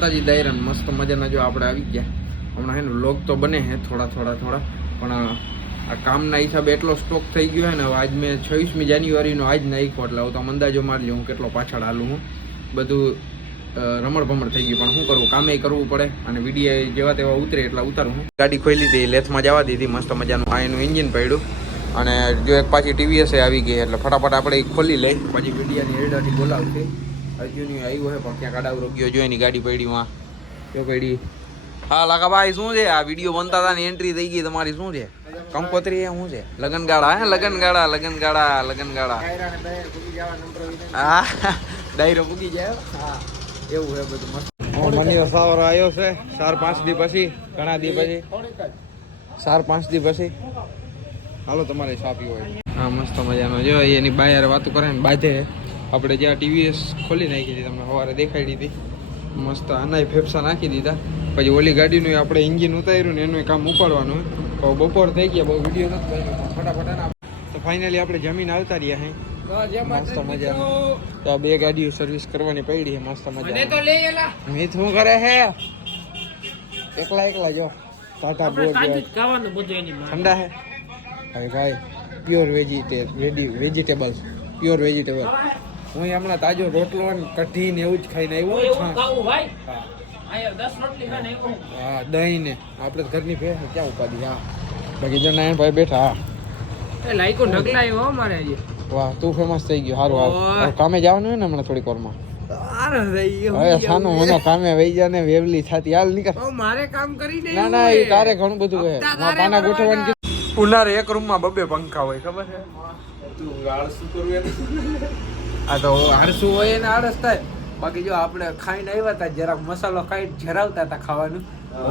તાજી દાયરા મસ્ત મજાના જો આપણે આવી ગયા હમણાં હે ને વ્લોગ તો બને હે થોડા પણ આ કામના હિસાબે એટલો સ્ટોક થઈ ગયો હે ને આજ મેં 26મી જાન્યુઆરીનો આજ નાખ્યો એટલે હું તો અંદાજો મારી લઉં હું કેટલો પાછળ હાલું હું બધું રમણ થઈ ગયું પણ શું કરવું કામે કરવું પડે અને વિડીયો જેવા તેવા ઉતરે એટલે ઉતારું હું ગાડી ખોલી લીધી લેથમાં જવા દીધી મસ્ત મજાનું આ એનું એન્જિન પડ્યું અને જો એક પાછી TVS આવી ગઈ એટલે ફટાફટ આપણે ખોલી લઈ પછી વિડીયાની હેડાથી બોલાવશે અર્જુની આવ્યો હે પણ ક્યાં કાડાવરો ગયો જો એની ગાડી પડીમાં જો પડી હા લાકાભાઈ શું છે આ વિડીયો બનતા હતા ને એન્ટ્રી થઈ ગઈ તમારી શું છે કંકોત્રી શું છે લગનગાળા હે લગનગાળા હા ડાયરો પૂગી જાય હા એવું હે બધું મસ્ત મનીયો સાવરો આવ્યો છે 4-5 દી પછી ઘણા દી પછી 4-5 દી પછી હાલો તમારે સાપી હોય હા મસ્ત મજાનો જો એની બાય વાતો કરે ને બાંધે આપણે જ્યાં TVS ખોલી નાખી હતી તમને સવારે દેખાડી દીધી મસ્ત આનાય ફેફસા નાખી દીધા પછી ઓલી ગાડીનું આપણે એન્જિન ઉતાર્યું ને એનું કામ ઉપાડવાનું તો બપોર થઈ ગયા બહુ વિડીયો નથી બન્યો ફટાફટ તો ફાઇનલી આપણે જમીન આવતા રહ્યા હે મસ્ત મજાનો તો આ બે ગાડીઓ સર્વિસ કરવાની પડી છે મસ્ત મજા મિત શું કરે હે એકલા જો ટાટા બોર્ડ ઠંડા હે અરે ભાઈ પ્યોર વેજીટેબલ હું હમણાં તાજો રોટલો કઢી ને એવું જ ખાઈને આવ્યો હા દહીં ને આપણે ઘરની ભેંસ ક્યાં ઉપાડી હા બાકી જો નારાયણભાઈ બેઠા વાહ તું ફેમસ થઈ ગયો સારું કામે જવાનું હોય ને હમણાં થોડીક વારમાં કામે વહી જા ને વેવલી થતી હાલ નીકળ મારે કામ કરી ના એ તારે ઘણું બધું કહે પાના ગોઠવવાનું ઉનાળે એક રૂમમાં 2 પંખા હોય ખબર છે આ તો આળસુ હોય ને આળસ થાય બાકી જો આપણે ખાઈને આવ્યા હતા જરાક મસાલો ખાઈ જરાવતા હતા ખાવાનું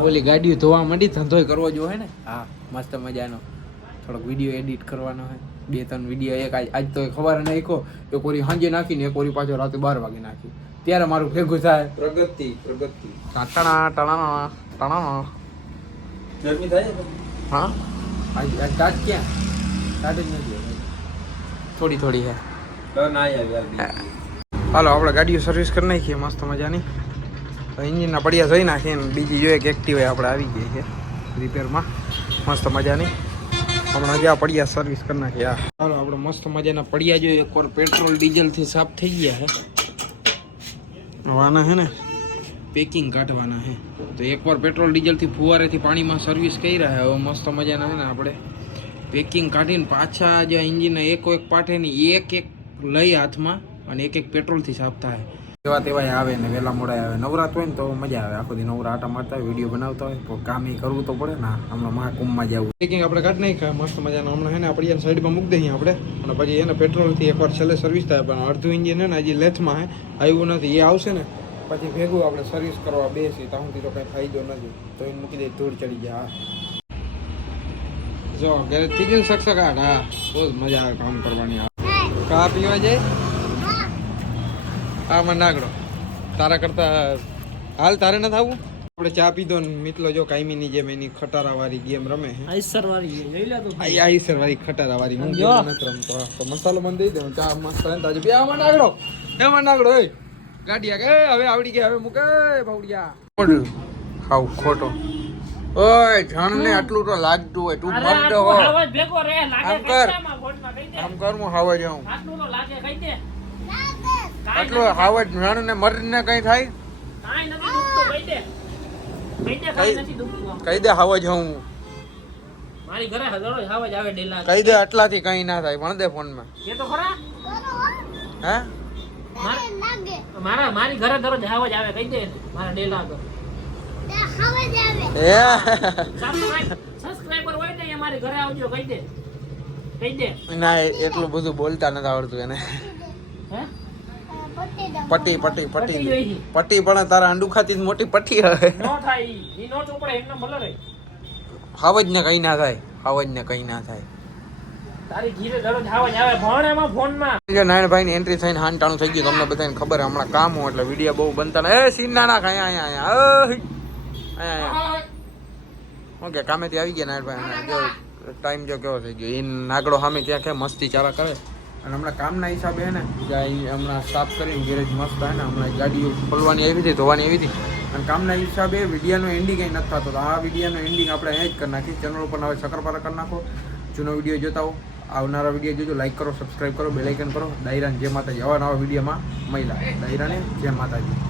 ઓલી ગાડીઓ ધોવા માંડી ધંધોય કરવો જો હે ને હા મસ્ત મજાનો થોડોક વિડીયો એડિટ કરવાનો હોય 2-3 વિડીયો એક આજ તો ખબર નાખ્યો તો કોરી સાંજે નાખીને એક કોરી પાછો રાતે 12 વાગે નાખી ત્યારે મારું ભેગું થાય પ્રગતિ ટણા ગરમી થાય હા આજ ટાટ ક્યાં ટાટ જ નથી થોડી હે હાલો આપણે ગાડીઓ સર્વિસ કરી નાખીએ મસ્ત મજાની એન્જિનના પડિયા જોઈ નાખીએ ને બીજી જો એક એક્ટિવા આપણે આવી ગઈ છે રિપેરમાં મસ્ત મજાની હમણાં જ્યાં પડિયા સર્વિસ કરી નાખીએ હાલો આપણે મસ્ત મજાના પડિયા જો એક વાર પેટ્રોલ ડીઝલથી સાફ થઈ ગયા છે વાના હે ને પેકિંગ કાઢવાના છે તો એકવાર પેટ્રોલ ડીઝલથી ફુવારેથી પાણીમાં સર્વિસ કરી રહ્યા હવે મસ્ત મજાના છે ને આપણે પેકિંગ કાઢીને પાછા જે એન્જિન એક પાર્ટ એની એક લઈ હાથમાં અને એક પેટ્રોલથી સાફ થાય એવા તેવાય આવે ને વહેલા મોડા આવે નવરાત હોય ને તો મજા આવે આખો દી નવરા આટા મારતા હોય વિડીયો બનાવતા હોય તો કામ એ કરવું તો પડે ને હમણાં મહાકુંભમાં જવું પેકિંગ આપણે કાઢી નાખ્યા મસ્ત મજાનો હમણાં હે ને આપણે સાઈડમાં મૂકી દઈએ આપણે અને પછી એને પેટ્રોલથી એકવાર છેલ્લે સર્વિસ થાય પણ અડધું એન્જિન હે ને હજી લેથમાં હે આવ્યું નથી એ આવશે ને પછી ભેગું આપણે સર્વિસ કરવા બેસી ત્યાં સુધી તો કંઈ ફાયદો નથી તો એને મૂકી દઈએ ધૂળ ચડી જાય જો ઘરે થઈ ગયું સકસકાટ હા બહુ મજા આવે કામ કરવાની કા પીવા જાય હા મને નાગડો તારા કરતા હાલ તારે નથી આવવું આપણે ચા પીધો ને મિતલો જો કાયમીની જેમ એની ખટારાવાળી ગેમ રમે આઈસરવાળી ખટારાવાળી હું ગેમ નથી રમતો તો મસાલો મને દઈ દઉં ચા મસ્ત તાજે બે આમાં નાગડો એ ગાડી આ હવે આવડી ગયા હવે મૂકે ભાવડિયા હાવ ખોટો ઓય જાણ ને આટલું તો લાગતું હોય તું મત હો આમ કર હું હાવે જાઉં આટલું હાવે જાણ ને મરીને કઈ થાય કહી દે હાવે જાઉં મારી ઘરે હજારો હાવે આવે ડેલા કહી દે આટલાથી કઈ ના થાય ભણ દે ફોનમાં કે તો ખરા હે મારી ઘરે દરરોજ હાવે આવે કહી દે મારા ડેલા તો ના એટલું બધું બોલતા નથી આવડતું એને પટ્ટી પણ તારા અંડુ ખાતી મોટી પટ્ટી હવે હાવજ ને કઈ ના થાય તારી ઘીરે દરરોજ હાવજ આવે ભણ એમાં ફોનમાં જો નારાયણભાઈ ની એન્ટ્રી થઈને હાનટાણું થઈ ગયું તમને બધાને ખબર હમણાં કામ હોય એટલે વિડીયો બહુ બનતા ને એ સીન ના ખાય અહીંયા ઓકે કામેથી આવી ગયા નારાયણભાઈ જો ટાઈમ જો કેવો થઈ ગયો એ નાગડો સામે ત્યાં કે મસ્તી ચાલા કરે અને હમણાં કામના હિસાબે હે ને હમણાં સાફ કરીને ગેરેજ મસ્ત હે ને હમણાં ગાડીઓ ખોલવાની આવી હતી, ધોવાની આવી હતી, અને કામના હિસાબે વિડીયોનો એન્ડિંગ કંઈ નથી થતો. તો આ વિડીયોનો એન્ડિંગ આપણે અહીં જ કરી નાખી. ચેનલ ઉપર હવે સકરપારા કરી નાખો, જૂનો વિડીયો જોતા હો, આવનારા વિડીયો જોજો, લાઈક કરો, સબસ્ક્રાઈબ કરો, બેલ આઇકન કરો. દાયરાને જય માતાજી. આવા નવા વિડીયોમાં મળ્યા. દાયરાને જય માતાજી.